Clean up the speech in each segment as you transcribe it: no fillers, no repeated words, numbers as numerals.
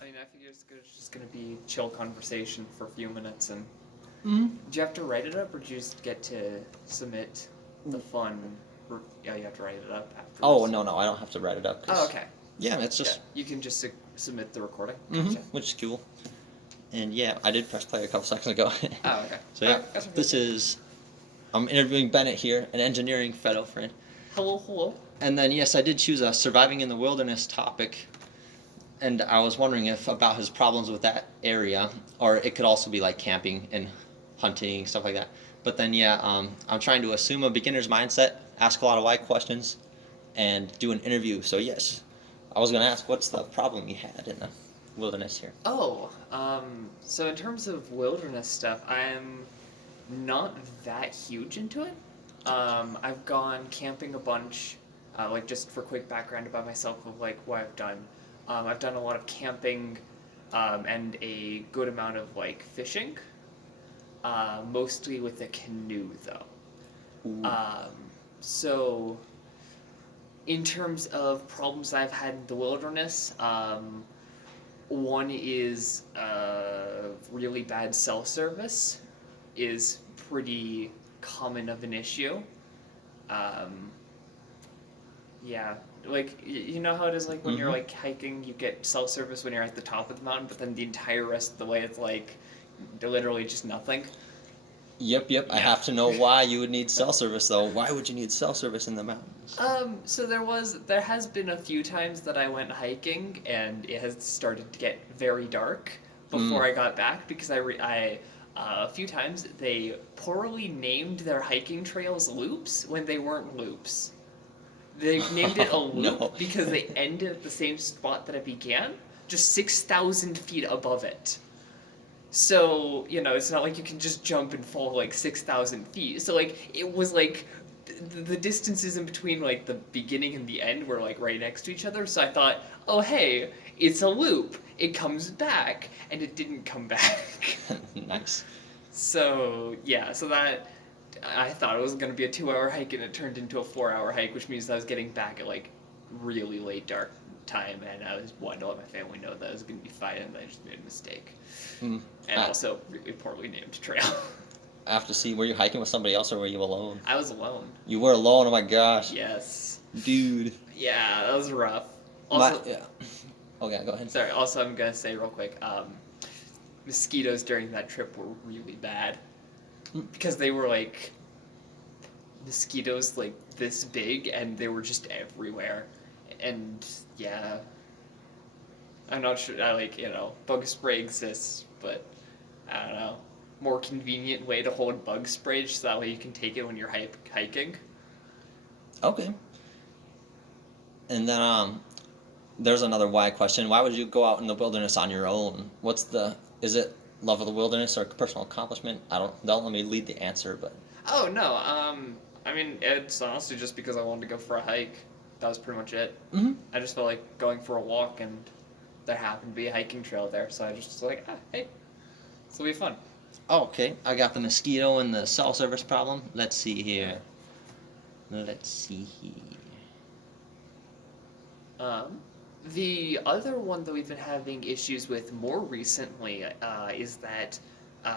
I mean, I figure it's just gonna be chill conversation for a few minutes, and Mm-hmm. do you have to write it up, or do you just get to submit the fun? Yeah, you have to write it up Oh, afterwards. no, I don't have to write it up. Oh, okay. Yeah, it's Yeah, just... you can just submit the recording. Mm-hmm, Gotcha. which is cool. And yeah, I did press play a couple seconds ago. Oh, okay. So yeah, Gotcha. this is... I'm interviewing Bennett here, an engineering fellow friend. Hello. And then, yes, I did choose a surviving in the wilderness topic. And I was wondering if about his problems with that area, or it could also be like camping and hunting, stuff like that. But then, yeah, I'm trying to assume a beginner's mindset, ask a lot of why questions, and do an interview. So yes, I was going to ask, what's the problem you had in the wilderness here? Oh, so in terms of wilderness stuff, I'm not that huge into it. I've gone camping a bunch, like just for quick background about myself of like what I've done. I've done a lot of camping, and a good amount of like fishing, mostly with a canoe though. Ooh. So in terms of problems I've had in the wilderness, one is really bad cell service is pretty common of an issue. Um, yeah, like you know how it is like when you're like hiking, you get cell service when you're at the top of the mountain, but then the entire rest of the way it's like literally just nothing. Yep. I Yeah. have to know why you would need cell service, though. Why would you need cell service in the mountains? So there has been a few times that I went hiking and it has started to get very dark before I got back because a few times they poorly named their hiking trails loops when they weren't loops. They named it a loop No. because they ended at the same spot that it began, just 6,000 feet above it. So, it's not like you can just jump and fall like 6,000 feet. So, like, it was like the distances in between, like, the beginning and the end were like right next to each other. So I thought, oh, hey, it's a loop. It comes back. And it didn't come back. Nice. So, yeah, so that. I thought it was going to be a 2-hour hike and it turned into a 4-hour hike, which means I was getting back at like really late dark time, and I was wanting to let my family know that I was going to be fine, and I just made a mistake. And also really poorly named trail. I have to see, were you hiking with somebody else or were you alone? I was alone. You were alone? Oh my gosh. Yes. Dude. Yeah, that was rough. Also, yeah. Okay, go ahead. sorry. Also, I'm gonna say real quick, mosquitoes during that trip were really bad because they were like mosquitoes like this big, and they were just everywhere. And yeah, I'm not sure. Bug spray exists, but I don't know. More convenient way to hold bug spray, so that way you can take it when you're hiking. Okay. And then there's another why question. Why would you go out in the wilderness on your own? Is it love of the wilderness or personal accomplishment? Don't let me lead the answer, but... Oh no. I mean, it's honestly just because I wanted to go for a hike. That was pretty much it. I just felt like going for a walk, and there happened to be a hiking trail there, so I just was like, hey, this will be fun. Oh, okay. I got the mosquito and the cell service problem. Let's see here. The other one that we've been having issues with more recently is that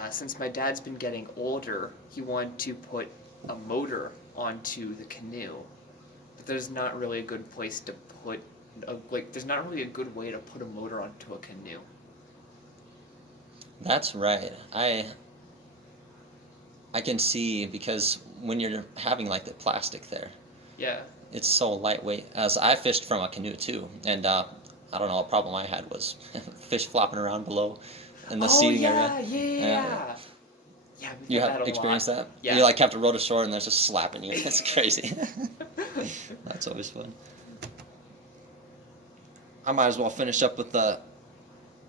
since my dad's been getting older, he wanted to put a motor onto the canoe. But there's not really a good place to put, there's not really a good way to put a motor onto a canoe. That's right. I can see, because when you're having like the plastic there, Yeah. it's so lightweight. As I fished from a canoe too, and I don't know, a problem I had was fish flopping around below in the seating area. Yeah. Yeah, we You get have that a experienced lot. that? Yeah. You like have to row to shore and they're just slapping you. That's crazy. That's always fun. I might as well finish up with the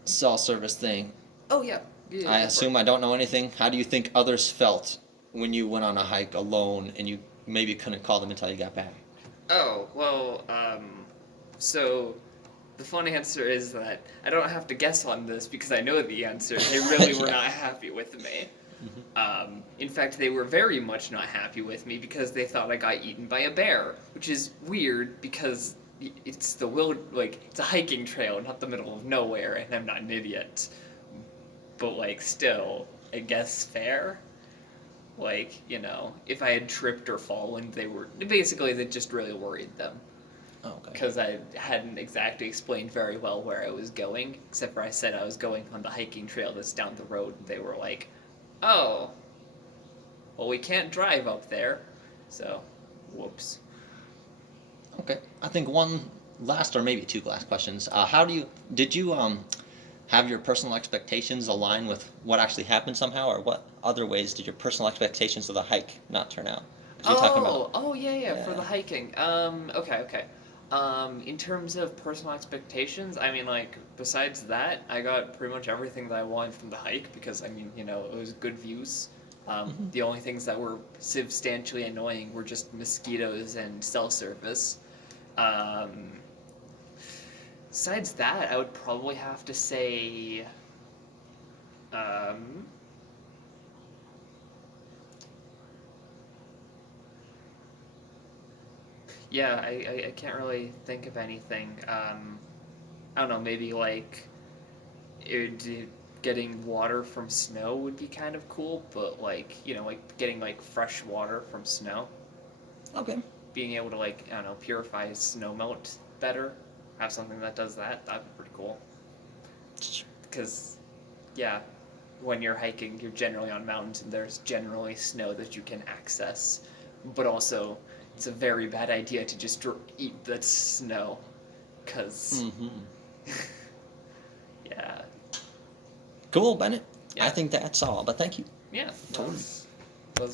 cell service thing. Oh yeah. Yeah, I assume I don't know anything. How do you think others felt when you went on a hike alone and you maybe couldn't call them until you got back? Oh, well, so the fun answer is that I don't have to guess on this because I know the answer. They really were Yeah. not happy with me. In fact, they were very much not happy with me because they thought I got eaten by a bear, which is weird because, it's it's a hiking trail, not the middle of nowhere, and I'm not an idiot. But like, still, I guess fair. Like, if I had tripped or fallen, they just really worried them. Oh, okay. Because I hadn't exactly explained very well where I was going, except for I said I was going on the hiking trail that's down the road. And they were like, "Oh, well, we can't drive up there." So, whoops. Okay. I think one last or maybe two last questions. Did you have your personal expectations align with what actually happened somehow, or what other ways did your personal expectations of the hike not turn out? Because you're talking about. Yeah, for the Yeah. hiking. Okay. In terms of personal expectations, I mean, like, besides that, I got pretty much everything that I wanted from the hike because, I mean, it was good views. Hmm. The only things that were substantially annoying were just mosquitoes and cell service. Um, Besides that, I would probably have to say, um, yeah, I can't really think of anything. I don't know, maybe like it, getting water from snow would be kind of cool, but like, like getting like fresh water from snow, Okay. being able to like, I don't know, purify snow melt better, have something that does that, that'd be pretty cool. Because, yeah, when you're hiking, you're generally on mountains and there's generally snow that you can access. But also, it's a very bad idea to just eat the snow. Because, Hmm. yeah. Cool, Bennett. I Yeah. think that's all, but thank you. Yeah. Totally.